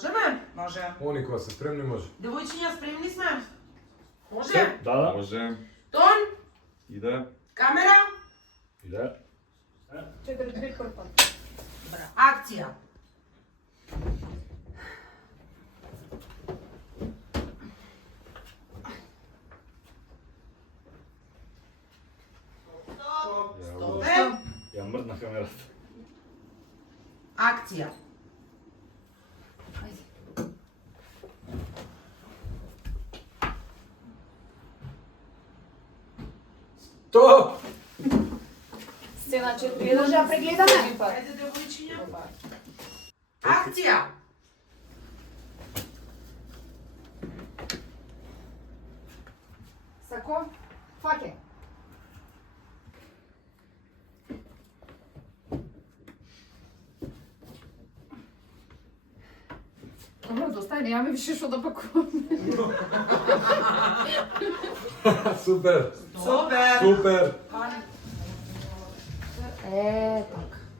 Можемо? Може. Oni koja se spremni može. Девойчиня, спремни сме? Може? Sve? Da. Može. Тон? Ide. Камера? Ide. 4-3 korpan. Добре. Акција. Стопе. Ja mrdna kamerata. Акција. Stop! Scena 4-1. Може да прегледаме? Ајде, девојчиња. Акција. Сако? Факе. Добро, доста е, немаме више што да пакуваме. Super! Супер. Super! Е, така.